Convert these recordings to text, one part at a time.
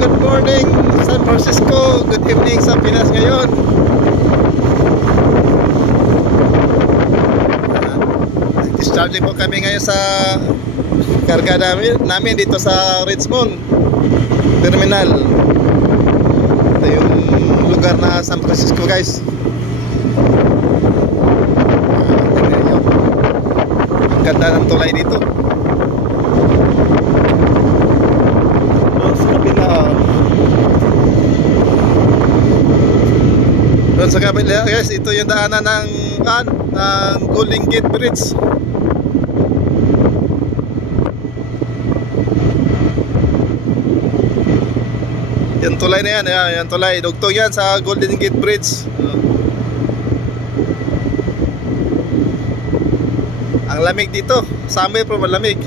good morning San Francisco, good evening sa Pinas ngayon. Discharging po kami ngayon sa karga namin dito sa Richmond Terminal. Ito yung lugar na San Francisco, guys. Tingnan nyo, ang ganda ng tulay dito. Doon sa kabila, guys, ito yung daanan ng Golden Gate Bridge. Yung tulay na yan, yan tulay, dugtong yan sa Golden Gate Bridge. Ang lamig dito, summer pero malamig.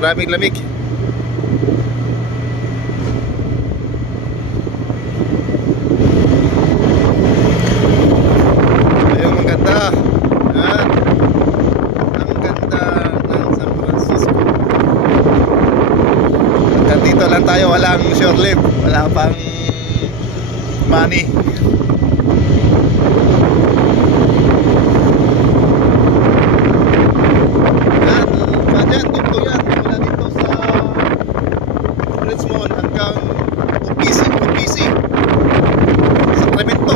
Maraming lamig. Ayun, ang ganda. Yan. Ang ganda ng San Francisco. Dito lang tayo, walang short live, wala pang money. Yan, dito yan, mula dito sa Richmond hanggang UPC Sacramento.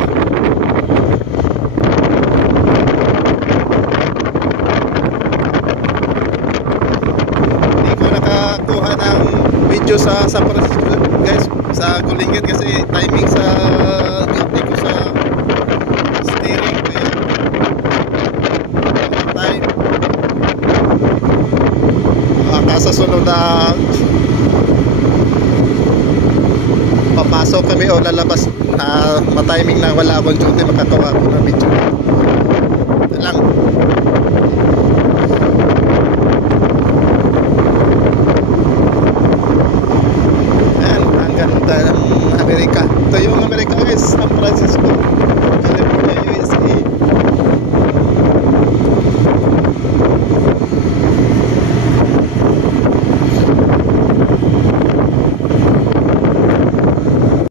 Hindi ko nakakuha ng video sa San Francisco, guys, sa Golden Gate kasi timing sa hindi ko sa steering kaya time sa sunod na papasok kami o lalabas na matiming na wala akong duty, makakawa ko na video. Ito lang.